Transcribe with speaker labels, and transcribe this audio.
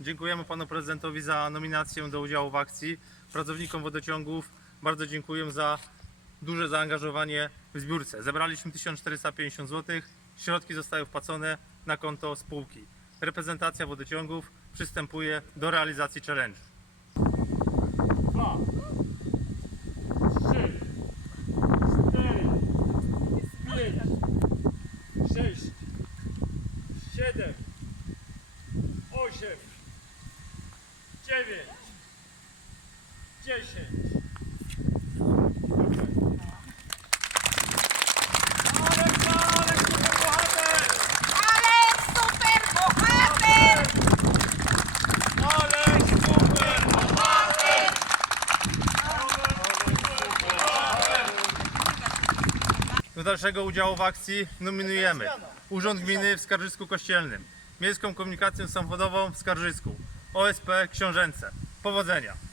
Speaker 1: Dziękujemy panu prezydentowi za nominację do udziału w akcji. Pracownikom wodociągów bardzo dziękuję za duże zaangażowanie w zbiórce. Zebraliśmy 1450 zł. Środki zostały wpłacone na konto spółki. Reprezentacja wodociągów przystępuje do realizacji challenge.
Speaker 2: dwa, trzy, cztery, pięć, sześć, siedem, osiem, super bohater!
Speaker 1: Do dalszego udziału w akcji nominujemy Urząd Gminy w Skarżysku Kościelnym, Miejską Komunikację Samochodową w Skarżysku, OSP Książęce. Powodzenia!